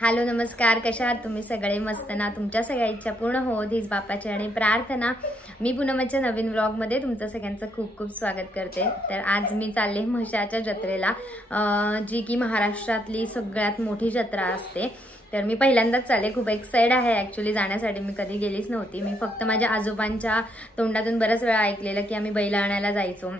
Hello नमस्कार, कशा आहात तुम्ही सगळे? मस्त ना? तुमच्या सगळ्या इच्छा पूर्ण होत हीच बाप्पाची आणि प्रार्थना. मी पूनमच्या नवीन व्लॉगमध्ये तुमचं सगळ्यांचं खूप खूप स्वागत करते. तर आज मी चालले म्हशाच्या जत्रेला, जी की महाराष्ट्रातली सगळ्यात मोठी जत्रा असते. तर मी पहिल्यांदाच चालले, खूप एक्साइटेड आहे ॲक्च्युली जाण्यासाठी. मी कधी गेलीच नव्हती. मी फक्त माझ्या आजोबांच्या तोंडातून बऱ्याच वेळा ऐकलेलं की आम्ही बैल आणायला जायचो,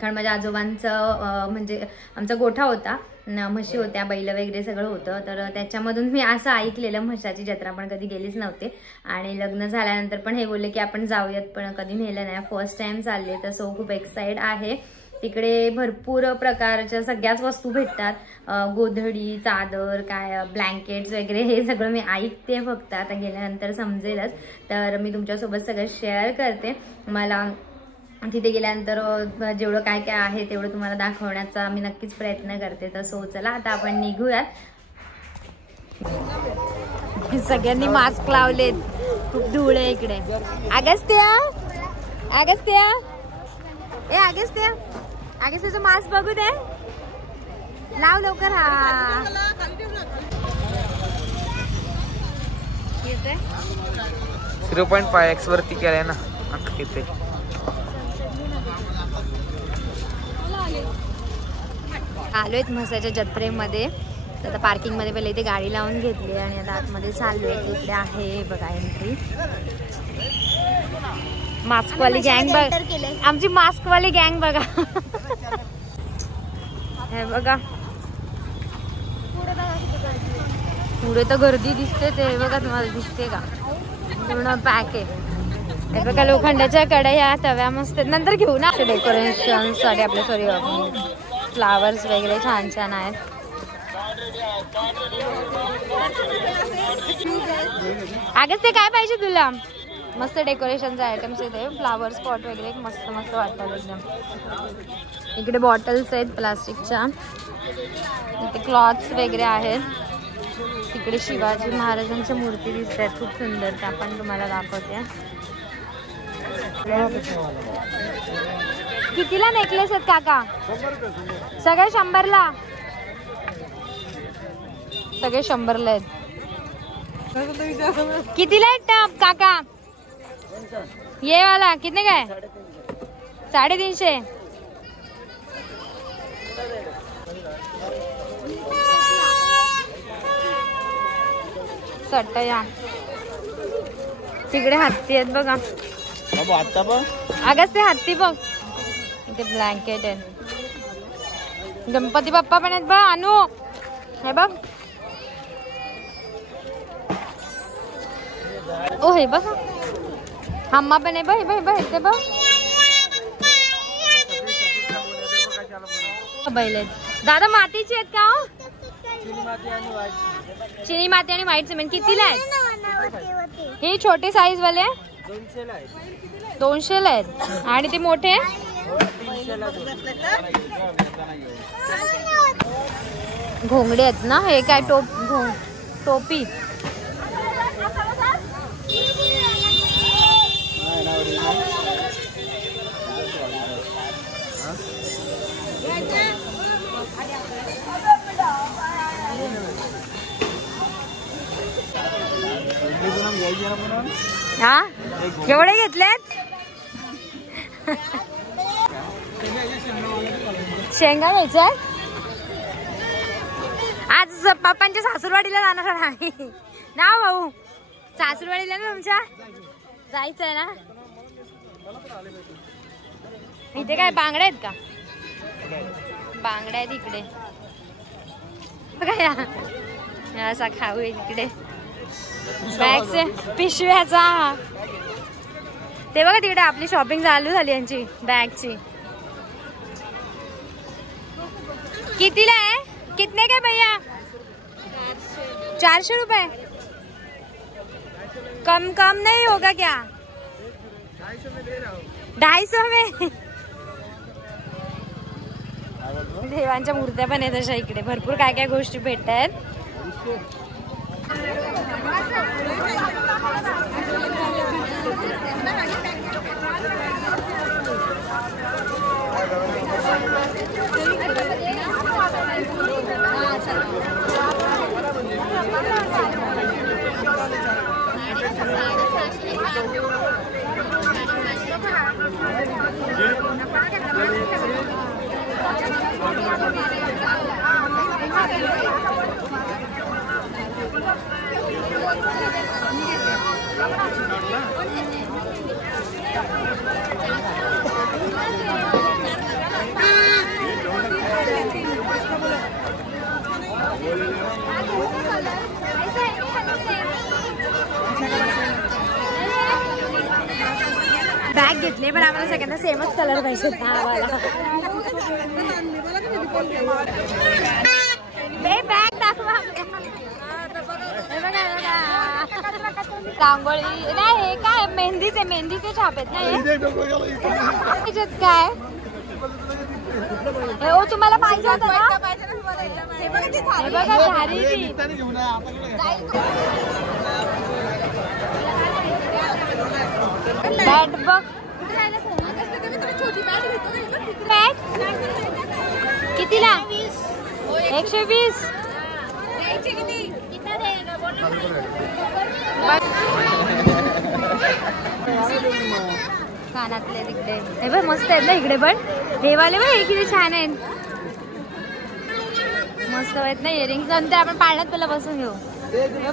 कारण माझ्या आजोबांचं म्हणजे आमचा गोठा होता, म्हशी होत्या, बैल वगैरे सगळं होतं. तर त्याच्यामधून मी असं ऐकलेलं. म्हशाची जत्रा पण कधी गेलीच नव्हते आणि लग्न झाल्यानंतर पण हे बोलले की आपण जाऊयात, पण कधी नेलं नाही. फर्स्ट टाइम चालले, तर सो खूप एक्साइटेड आहे. तिकडे भरपूर प्रकारच्या सगळ्याच वस्तू भेटतात, गोधडी, चादर, काय ब्लँकेट्स वगैरे, हे सगळं मी ऐकते. फक्त आता गेल्यानंतर समजेलच. तर मी तुमच्यासोबत सगळं शेअर करते. मला तिथे गेल्यानंतर जेवढं काय काय आहे तेवढं तुम्हाला दाखवण्याचा मी नक्कीच प्रयत्न करते. तर सो चला आता आपण निघूयात. सगळ्यांनी मास्क लावलेत, खूप धूळ आहे इकडे. अगस्त्या, अगस्त्या, ए अगस्त्या, अगस्त्याचं मास्क बघू दे, लाव लवकर. हा 0.5x वरती केलंय ना इथे. आलोय म्हसाच्या जत्रेमध्ये. तर आता पार्किंग मध्ये पहिले इथे गाडी लावून घेतली आणि आता आतमध्ये चाललोय. इकडे आहे बघा एंट्री. मास्कवाली गँग बघ, आमची मास्कवाली गँग बघा. हे बघा पुढे तर गर्दी दिसते, ते बघा तुम्हाला दिसते का? पूर्ण पॅक आहे. हे बघा लोखंडाच्या कड्या, या तव्या मस्त. नंतर घेऊ ना डेकोरेशन साठी आपल्या, सॉरी फ्लावर्स वगैरे छान छान आहेत. अगं ते काय पाहिजे तुला? मस्त डेकोरेशनचे आयटम्स आहेत, फ्लावर स्पॉट वगैरे मस्त मस्त वाटतात एकदम. इकडे बॉटल्स आहेत प्लास्टिकच्या, इथे क्लॉथ्स वगैरे आहेत. तिकडे शिवाजी महाराजांच्या मूर्ती दिसत आहेत खूप सुंदर, त्या पण तुम्हाला दाखवते. कितीला नेकलेस आहेत काका? सगळे 100ला, सगळे 100ला आहेत. कितीला आहेत टप काका? ये वाला कितने काय? 350. सट्टया. तिकडे हत्ती आहेत बघा. अगं ते हत्ती बघ. इथे ब्लँकेट आहेत. गणपती बाप्पा पण आहेत बघ. अनु हे बघ. ओ हे बघ, हम्मा पण आहे बघ. ते बघ बैल आहेत. दादा मातीची आहेत का? चिनी माती आणि व्हाईट सिमेंट. कितीला आहेत हे? छोटे साईज वाले 200ला आहेत आणि ते मोठे घोंगडे आहेत ना. हे काय टोपी? हा केवढे घेतलेत? शेंगा घ्यायच्या आज. पप्पांच्या सासूरवाडीला जाणार आहे ना भाऊ? सासूरवाडीला ना तुमच्या जायचंय ना? इथे काय बांगड्या आहेत का? बांगड्या आहेत इकडे बघा. असा खाऊ इकडे बॅगचे पिशव्याचा. ते बघा तिकडे आपली शॉपिंग चालू झाली यांची बॅगची. कितीला आहे? कितने काय भैया? 400 रुपये. कम नहीं होगा क्या? 250 में. देवांच्या मूर्त्या पण आहेत अशा इकडे. भरपूर काय काय गोष्टी भेटत आहेत. घेतले पण आम्हाला सगळ्यांना सेमच कलर पाहिजे. बॅग दाखवा. रांगोळी नाही हे काय मेहंदीचे छाप आहेत ना हे काय हो तुम्हाला पाहिजे होतं ना हे बघा झारी बॅट बघ बॅट कितीला 120 कानातले तिकडे हे बघ मस्त आहेत ना इकडे पण हे वाले बघ हे किती छान आहेत मस्त आहेत ना इयरिंग्स. नंतर आपण पाळण्यात पहिला बसून घेऊ.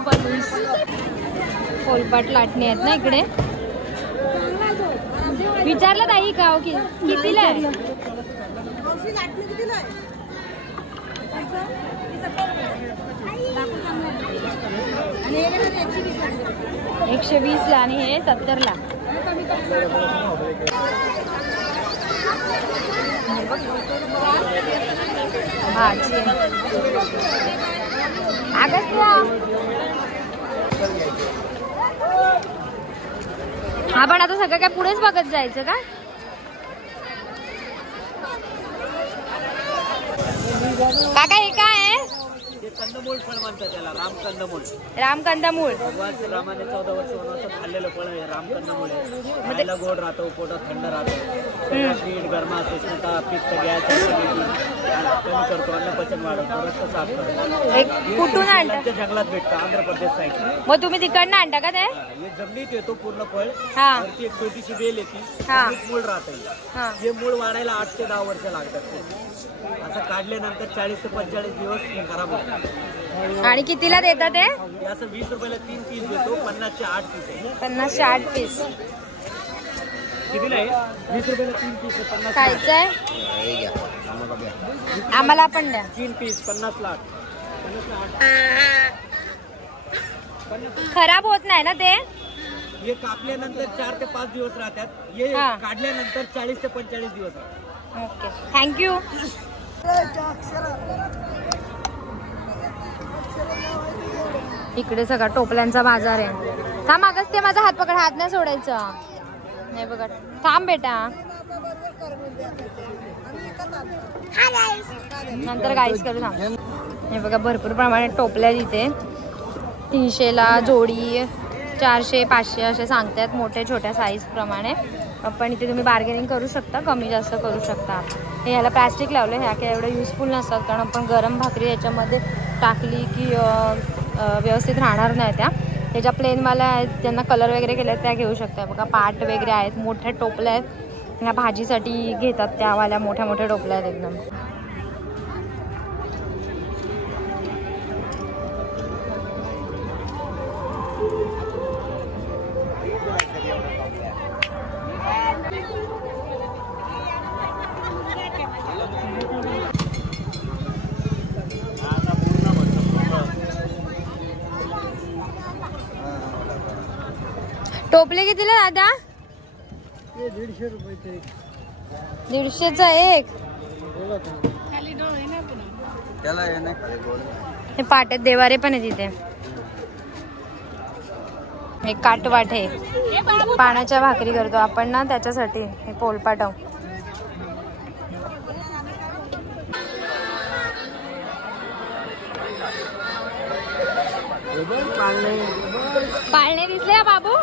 बलून्स फोलपाट लाटणी आहेत ना इकडे. विचारलं ताई का हो कितीला आहे 120 ला आणि हे 70 ला. आपण आता सगळं काय पुढेच बघत जायचं का? काका हे काय आहे? कंदमूळ फळ म्हणतात त्याला, रामकंदमूळ. रामकंदमूळ भगवान श्रीरामाने 14 वर्ष वनवासात खाल्लेलं फळ आहे रामकंदमूळ आहे. खायला गोड राहतो, पोटात थंड राहतो, पीठ गरमा उष्णता पित्त गॅस कमी करतो, अन्न पचन वाढवतो, रक्त साफ करतो. कुठून आणतात? जंगलात भेटतं आंध्र प्रदेश साईडला. मग तुम्ही तिकडनं आणता का ते? हे जमिनीत येतो पूर्ण फळ. वरती एक छोटीशी वेल येते, मूळ राहतं. हे मूळ वाढायला 8 ते 10 वर्ष लागतात. असं काढल्यानंतर 40 ते 45 दिवस खराब होतं. आणि कितीला देतात ते? असं 20 रुपयाला 3 पीस देतो, 50 चे 8 पीस. 50 चे 8 पीस कितीला आहे? 20 रुपयाला 3 पीस. 50 खायचंय आम्हाला पण द्या. 3 पीस 50 ला 8. खराब होत नाही ना ते? हे कापल्यानंतर 4 ते 5 दिवस राहतात. हे काढल्यानंतर 40 ते 45 दिवस राहतात. Okay thank you. इकडे सगळा टोपल्यांचा बाजार आहे. थांब मागच ते माझा हात पकड, हात नाही सोडायचा. नाही बघा थांब बेटा. नंतर गाईस करू थांब. हे बघा भरपूर प्रमाणात टोपल्या इथे 300 ला जोडी, 400 500 असे सांगतात मोठ्या छोट्या साईज प्रमाणे. पण इथे तुम्ही बार्गेनिंग करू शकता, कमी जास्त करू शकता. हे ह्याला प्लॅस्टिक लावलं, ह्या काही एवढं युजफुल नसतात कारण आपण गरम भाकरी याच्यामध्ये टाकली की व्यवस्थित राहणार नाही. त्याच्या प्लेनवाल्या आहेत त्यांना कलर वगैरे केले त्या घेऊ शकता. बघा पाट वगैरे आहेत, मोठ्या टोपल्या आहेत, ह्या भाजीसाठी घेतात त्यावाल्या मोठ्या मोठ्या टोपल्या आहेत एकदम. टोपले कितीला दादा? 150 रुपये. 150चा एक. हे पाट्यात देवारे पण आहे तिथे. एक काटवाट आहे, पाण्याच्या भाकरी करतो आपण ना त्याच्यासाठी. हे पोलपाट पाळणे दिसले बाबू?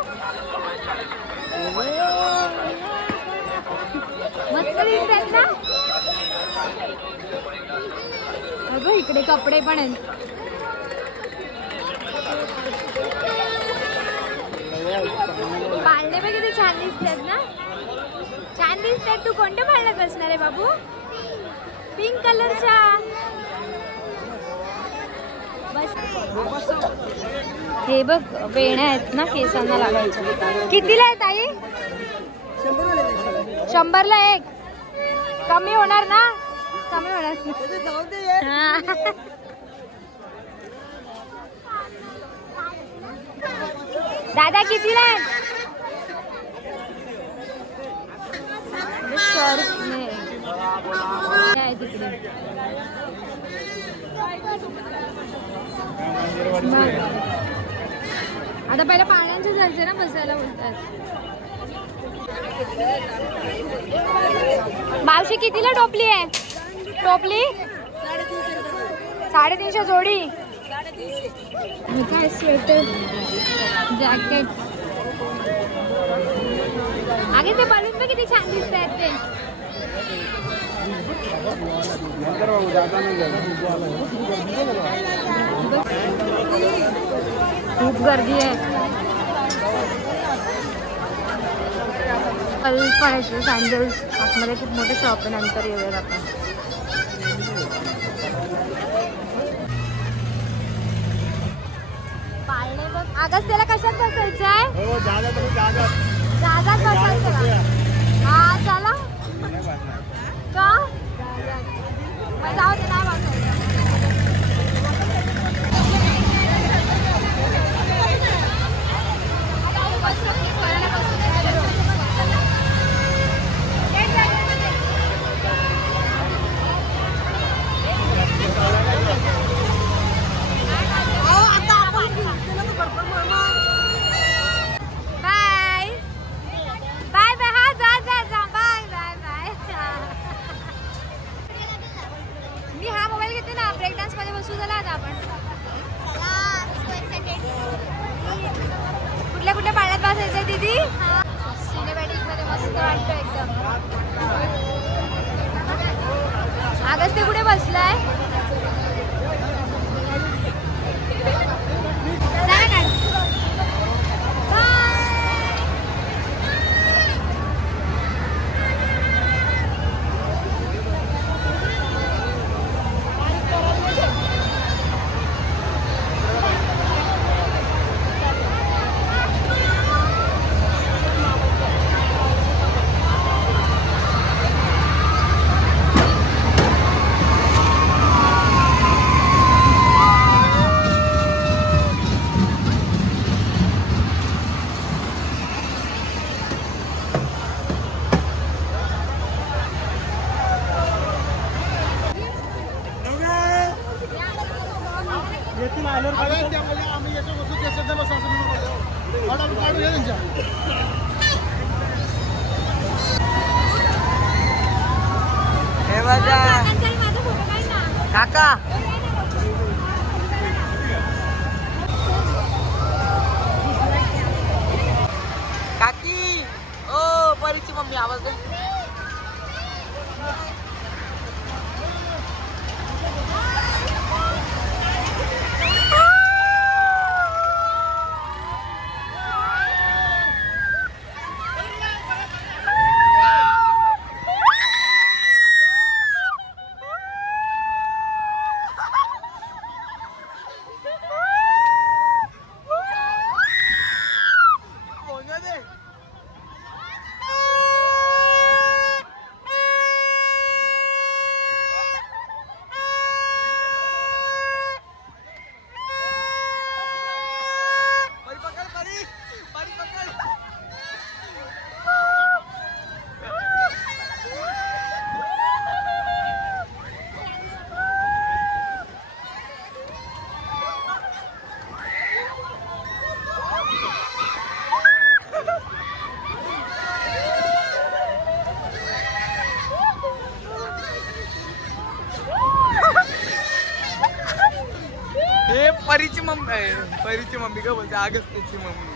मस्त दिसतात ना. अगं इकडे कपडे पण आहेत. पाळणे पण किती छान दिसतात ना. छान दिसतात. तू कोणत्या पाळण्यात बसणार आहे बाबू? पिंक कलरच्या. हे बघ वेण्या आहेत ना केसांना लावायच्या. कितीला आहे ताई? 100 ला एक. कमी होणार ना? कमी होणार. दादा कितीला आहे? करणे आहे तिकडे. आता पहिला पाण्याचे जायचे ना बसायला बोलतात. मावशी कितीला टोपली आहे? टोपली 350 जोडी. मी काय स्वेटर जॅकेट आगे ते बलून पण किती छान दिसत आहेत ते. खूप गर्दी आहे. सँडल्स आतमध्ये खूप मोठे शॉप आहे. नंतर येऊयात आपण. पाळणे बघ. आगाच त्याला कशात बसायचं आहे? जहाजात बसायचं. हा चला का मग जाऊ दे नाही बसायचं. कुठल्या कुठल्या पाण्यात बसायचं दीदी? सिनेमॅटिक मध्ये मस्त वाटतं एकदम. आगच ते कुठे बसलाय? काका काकी ओ परीची मम्मी आवाज दे. परीची मम्मी का बोलते? अगस्त्याची मम्मी.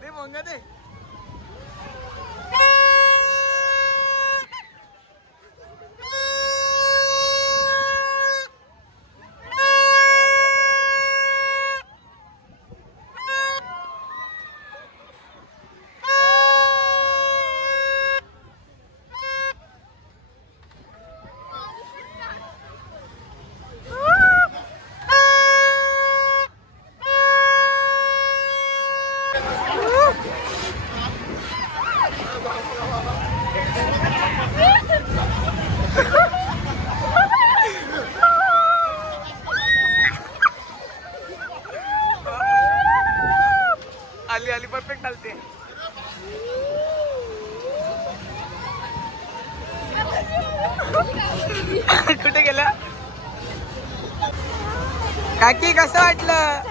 दे मंगा दे. काकी कसं वाटलं?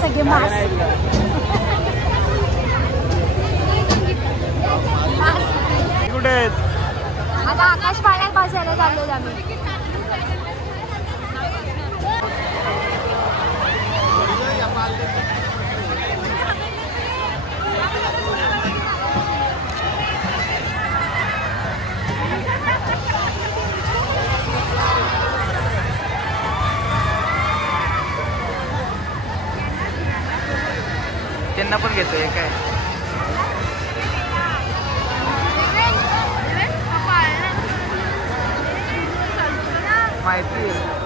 सगळे मास कुठे आहेत? आता आकाश पाण्यात बसायला चाललो आम्ही. त्यांना पण घेतोय काय? माहिती आहे.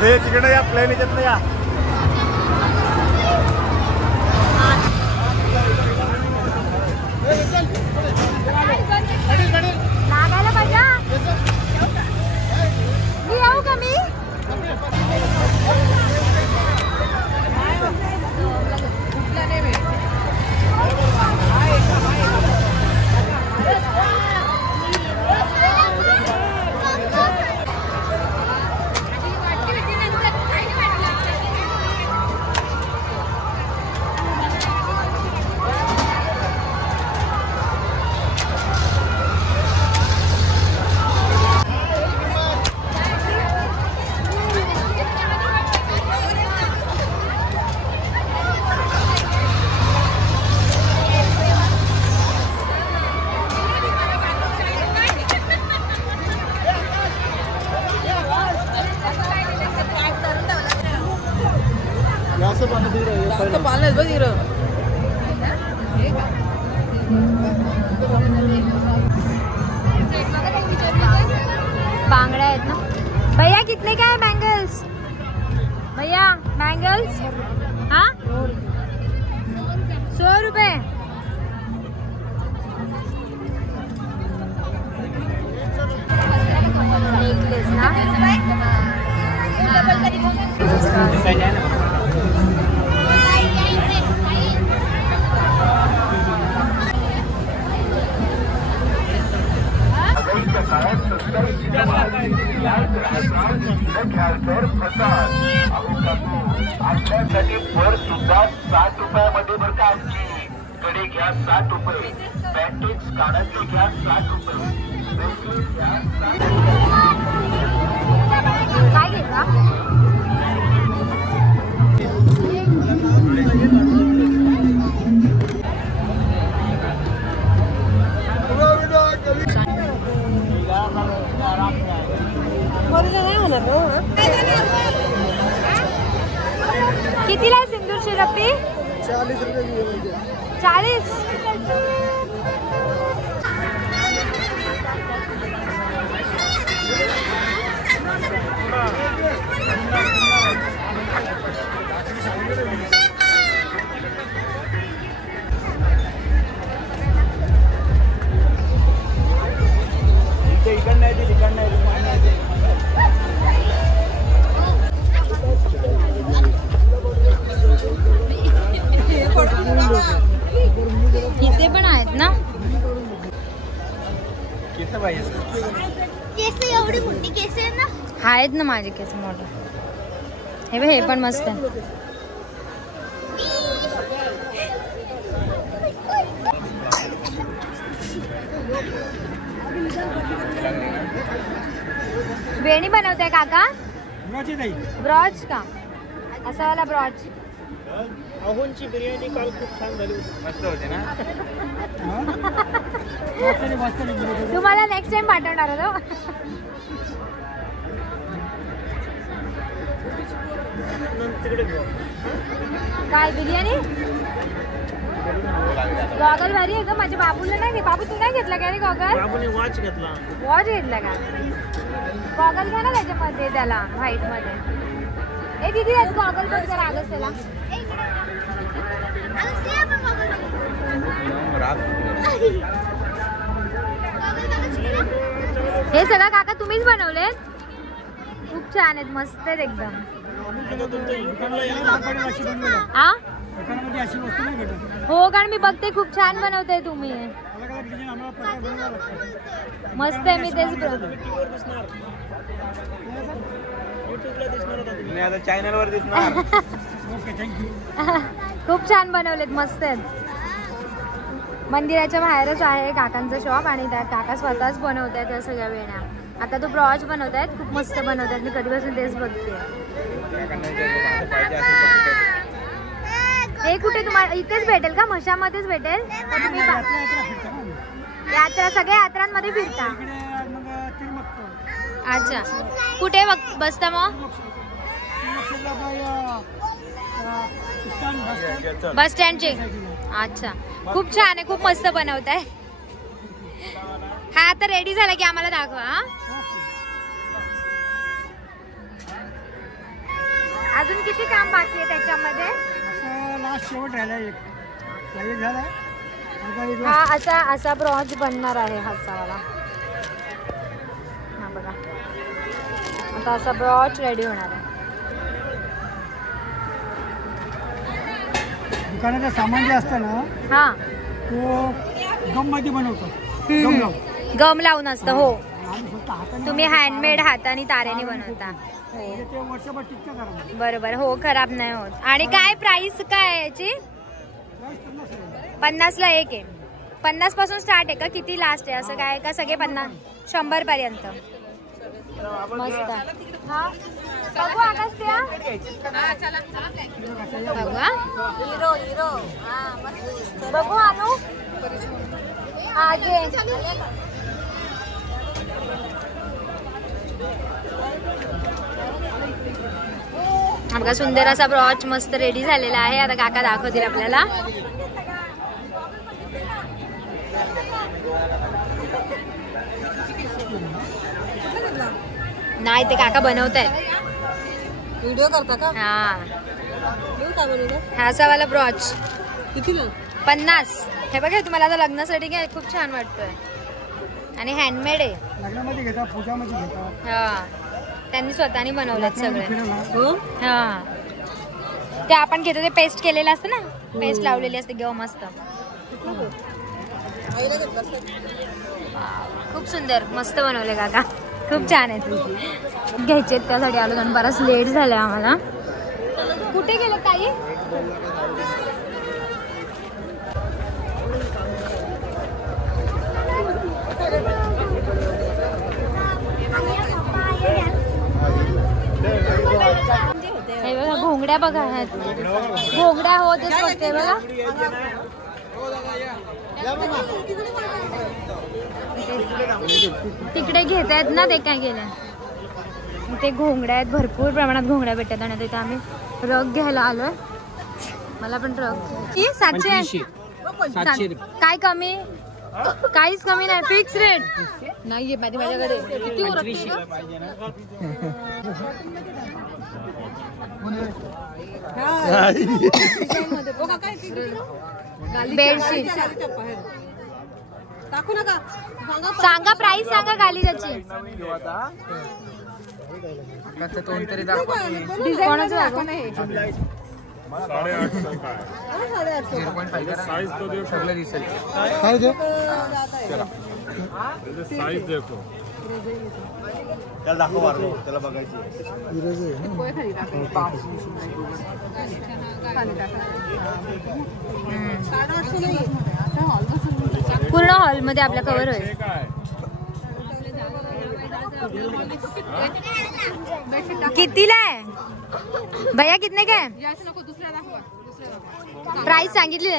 हे तिकडे या प्लेन याच्यात या. नागायला पाहिजे मी येऊ का मी? बांगड़ा है ना भैया? कितने का है बैंगल्स भैया? बैंगल्स हाँ 100 रुपए. नेकलेस ना आपल्यासाठी पर सुद्धा 60 रुपयामध्ये बरं का. आमची कडे घ्या 60 रुपये, पॅन्टेक्स कानातले घ्या 60 रुपये, ब्रेसलेट घ्या 60. काय घेता? कितीला आहे सिंदूरची डब्बी? 40 रुपये. 40. इथे पण आहेत ना केस एवढी मोठी केस आहे ना. आहेत ना माझे केस मोठे. हे बघ हे पण मस्त आहे. वेणी बनवताय काका? ब्रॉच का? असा वाला ब्रॉच. अहोंची बिर्याणी काल खूप छान झाली होती. मस्त होते ना. तुम्हाला नेक्स्ट टाइम पाठवणार होतो. काय बिर्याणी? गॉगल भारी आहे का? माझ्या बाबूला नाही. बाबू तू नाही घेतला का रे गॉगल? बाबूने वॉच घेतला. वॉच घेतला का? गॉगल घ्या ना त्याच्यामध्ये, त्याला व्हाईट मध्ये. ए दीदी गॉगल बघ जरा आगच त्याला. हे सगळं काका तुम्हीच बनवलेत? खूप छान आहेत, मस्त आहेत एकदम. हा हो, कारण मी बघते खूप छान बनवताय तुम्ही. मस्त आहे. मी तेच चॅनल वर दिसणार. खूप छान बनवलेत, मस्त आहेत. मंदिराच्या बाहेरच आहे काकांचं शॉप आणि त्या काका स्वतःच बनवतात त्या सगळ्या वेण्या. आता तो ब्रॉच बनवतायत, खूप मस्त बनवतात. मी कधीपासून तेच बघते. हे कुठे तुम्हाला इथेच भेटेल का? म्हशामध्येच भेटेल? यात्रा सगळ्या यात्रांमध्ये फिरता? अच्छा, कुठे बसता मग? बस स्टँडचे. अच्छा, खूप छान आहे, खूप मस्त बनवताय. हा आता रेडी झाला की आम्हाला दाखवा. हा अजून किती काम बाकी आहे त्याच्यामध्ये? हा असा ब्रॉच बनणार आहे. हासावाला हा बघा, आता असा ब्रॉच रेडी होणार आहे. दुकानाचं सामान जे असतं ना, हा तो गम मध्ये बनवतो. गम लावून असतं. हो, तुम्ही हँडमेड हाताने तारेने बनवता. ते वर्षभर टिकतं करा. बरोबर. हो, खराब नाही होत. आणि काय प्राइस काय आहे याची? 50ला एक आहे. 50 पासून स्टार्ट आहे का? किती लास्ट आहे असं काय का? सगळे 50 100 पर्यंत. मस्त. हा बघू आकाश त्या बघू आणू आगे. बघा सुंदर असा ब्रॉच मस्त रेडी झालेला आहे. आता काका दाखवतील आपल्याला. नाही ते काका बनवतायत. व्हिडिओ करता का? हा असा वाला ब्रॉच कितीला? 50. हे बघा तुम्हाला आता लग्नासाठी घ्या, खूप छान वाटतोय आणि हँडमेड आहे. लग्नामध्ये घेता, पूजामध्ये घेता. हा त्यांनी स्वतःनी बनवलेत सगळे. हा ते आपण घेतो ते पेस्ट केलेलं असतं ना, पेस्ट लावलेली असते घेऊ. मस्त, खूप सुंदर, मस्त बनवले काका, खूप छान आहेत. घ्यायचे त्यासाठी आलो आणि बराच लेट झाला आम्हाला. कुठे गेलं ताई? हे बघा घोंगड्या बघा, घोंगड्या हो तेच बघते बघा. तिकडे घेत आहेत ना ते काय गेल्या. ते घोंगड्या आहेत, भरपूर प्रमाणात घोंगड्या भेटतात आणि तिथे आम्ही रग घ्यायला आलोय. मला पण रग 700. काय कमी? काहीच कमी नाही. फिक्स रेट नाहीये माझ्याकडे. किती बेडशीट सांगा. प्राइस सांगा गाली त्याची. साइज देखो त्याला दाखव मारलो त्याला बघायची. पूर्ण हॉल मध्ये आपल्या कव्हर होईल. कितीला आहे भैया? कितने काय प्राइस सांगितली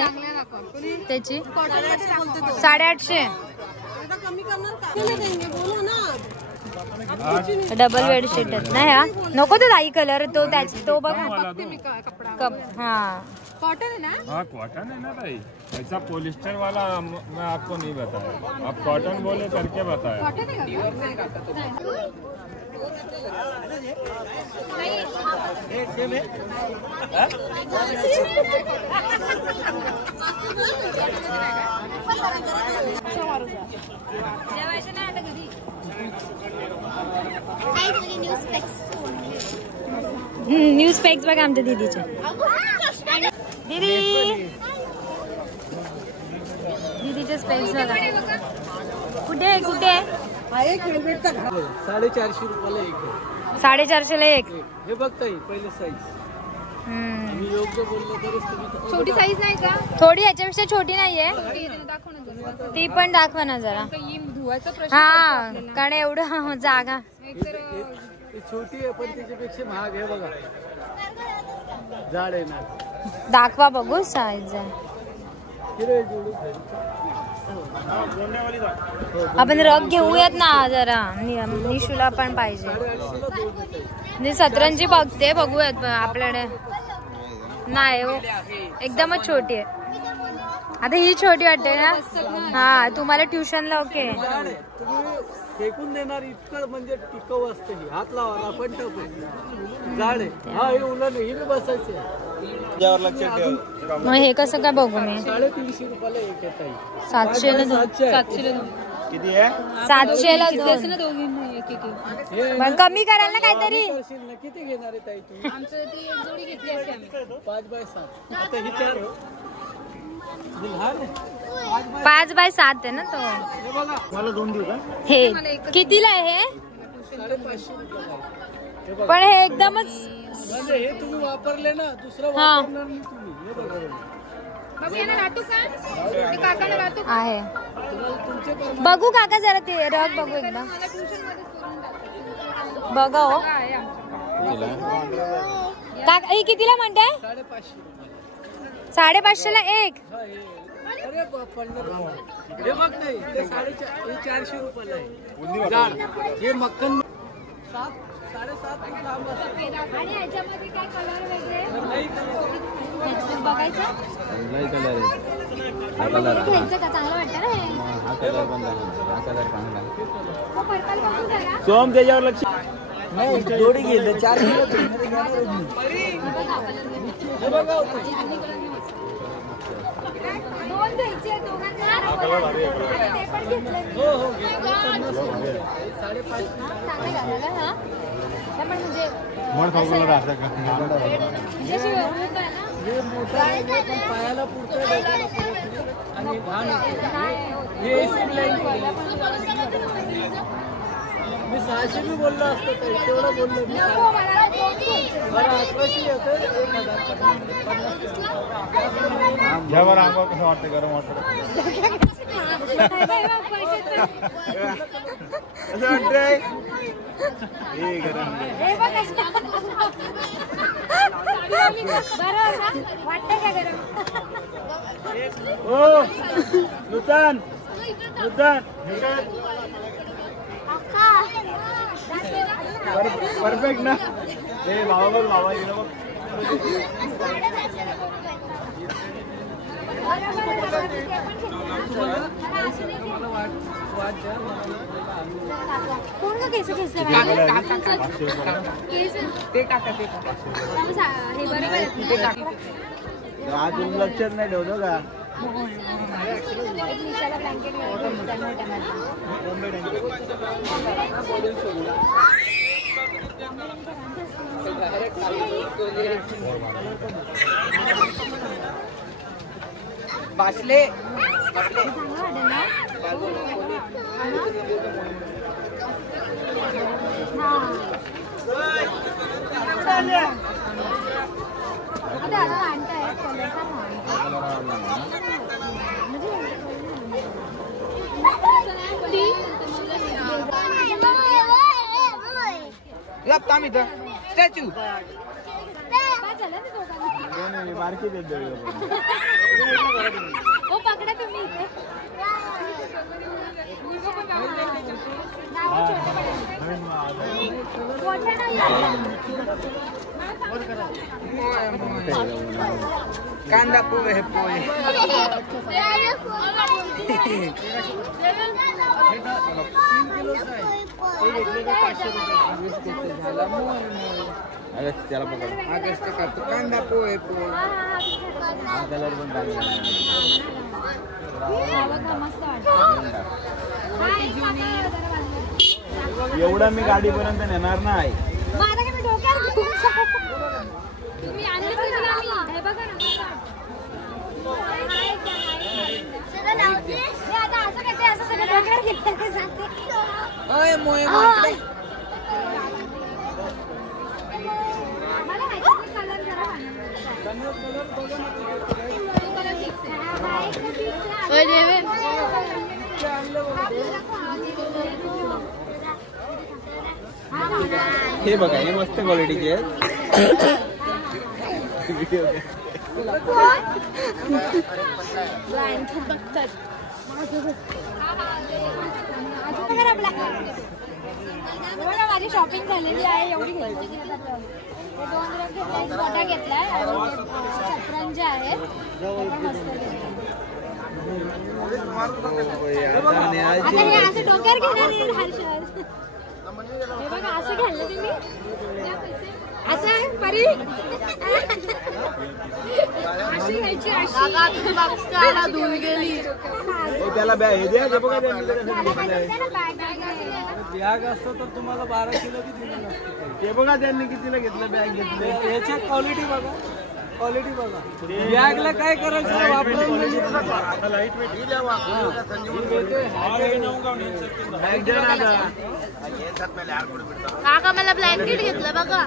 त्याची? 850. डबल बेडशीट नाही हा नको तो दाई कलर तो तो बघा. हाँ कॉटन है ना? हाँ कॉटन है ना भाई. ऐसा पॉलिस्टर वाला मैं आपको नहीं बताया. आप कॉटन बोले करके बताया. न्यूज स्पेक्स बघा आमच्या दीदीचे. दीदीचे स्पेक्स बघा. कुठे कुठे? 450 रुपयाला एक. 450 एक. हे बघताय पहिले साईज. मी योग्य बोललो तरीच तुम्ही. छोटी साईज नाही का? थोडी याच्यापेक्षा छोटी नाहीये. ती पण दाखवा ना जरा. हा कारण एवढं जागा. छोटी आहे पण त्याच्यापेक्षा महाग आहे बघा. जाड आहे ना. दाखवा बघू साईज. आपण रग घेऊयात ना जरा. निशूला पण पाहिजे. सतरंजी बघते बघूयात आपल्याकडे. नाही हो एकदमच छोटी आहे. आता ही छोटी वाटते ना. हा तुम्हाला ट्युशनला ओके. फेकून देणार इतकं म्हणजे टिकाऊ असते. हात लावा पण टप आहे. जाड आहे. हा हे उलट ही बसायची. मग हे कसं काय बघू मी? 350 रुपयाला एक येत आहे. 700 ला 700 किती आहे? 700 ला कमी कराल ना काहीतरी. किती घेणार आहे ताई तुम्ही? 5x7. आता ही 4 हो. 5x7 आहे ना तो. हे बघा मला 2 देऊ का? हे कितीला आहे हे? 550 रुपये. पण हे एकदमच म्हणजे हे तुम्ही वापरले ना दुसरं वापरणार नाही तुम्ही. हे बघा आहे. बघू काका जरा ते रग बघू एकदा. बघा हो काका ही कितीला म्हणताय? 550 ला एक. अरे हे बघ नाही ते 450 रुपयाला आहे. जाड हे मक्खन 7.5 फूट लांब असते. आणि याच्यामध्ये काय कलर वेगळे नाही बघायचं. नाही कलर आहे. हा कलर घ्यायचं का? चांगलं वाटतं ना हे. हा कलर पण चांगला. हा कलर चांगला. हो पर्पल बघू जरा. सोम त्याच्यावर लक्ष नाही. जोडी घेतलं 4 किलो. हे बघा दोन घ्यायचे दोघांना. ते पण घेतलं. हो हो 5.5 चांगलं घालायला हा. पण म्हणजे मन खाऊन राहतं का? म्हणजे अशी व्यवस्थित आहे ना. हे मोठा आहे पण पायाला पुरतं डोक्याला पुरत नाही. आणि घाण हे एसी ब्लँक. मी 600 बी बोललो असतो तर तेवढं बोललो मी. बरं 1100 येतं. 1050. यावर आंबा कसं वाटतं? गरम वाटतं. असं वाटतंय नूतन परफेक्ट ना. हे बाबा बघ बाबा गेलं बघ. कोण का केस घेतलं ते काका ते हे बरोबर आहेत ना? आज लक्षात नाही ठेवतो का एक निशाला ब्लँकेट बासले लपता मी तर स्टॅच्यू बारकी देत हो पकडा तुम्ही इथे कांदा पोहे हे पोहे त्याला पकड ऑगस्ट करतो कांदा पोहे पोहे हा कलर पण टाकला एवढा मी गाडीपर्यंत नेणार नाही तुम्ही आणलं हे बघा ना आता असं काय ते असं सगळं डोक्यावर घेतलं ते सांगते ओय मोय मला माहिती कलर जरा हे बघा हे मस्त क्वालिटीचे आहेत माझी शॉपिंग झालेली आहे एवढी घेतली 2 गोटा घेतलाय आणि सतरंजी आहेत आता हे असं डोक्यावर घेणार आहे हर्षद हे बघा असं घ्यायला तुम्ही असं परी अशी घ्यायची अशी धुवून गेली त्याला हे द्या बघा बॅग असतं तर तुम्हाला 12 किलो किती दिलं नसतं ते बघा त्यांनी कितीला घेतलं बॅग घेतलं याची क्वालिटी बघा बॅगला काय करायचं वापरून काका मला ब्लँकेट घेतलं बघा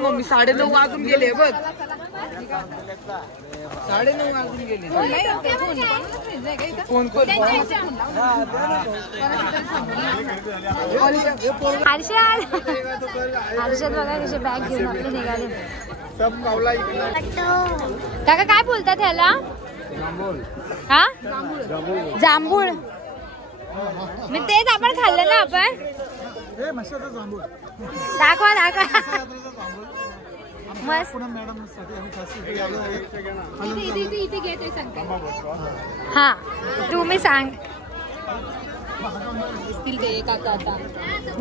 मम्मी 9:30 वाजून गेले बघ 9:30 वाजून गेले कोण कोण हर्षद बघा कशी बॅग घेऊन आपली निघाली सब कावला काका काय बोलतात ह्याला हा जांभूळ मी तेच आपण खाल्लं ना आपण दाखवा दाखवा मस्त हा तुम्ही सांग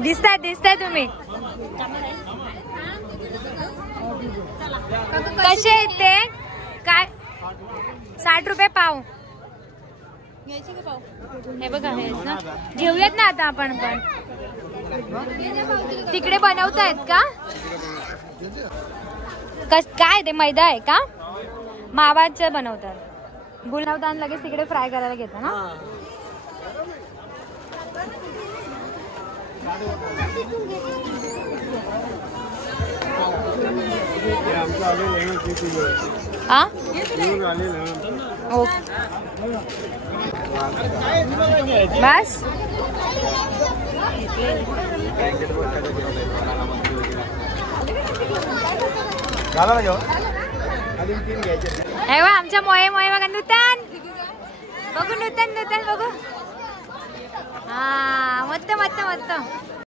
दिसताय तुम्ही कसे आहेत ते काय 60 रुपये पाव हे बघा हे ना घेऊयात ना आता आपण पण तिकडे बनवतायत का काय ते मैदा आहे का मावाचं बनवतात गुलाबदान लगेच तिकडे फ्राय करायला घेतात ना बस झाला ना जेवण अजून 3 घ्यायचे. हे बघा आमच्या मोये बघा नूतन बघू नूतन बघू. हा मस्त.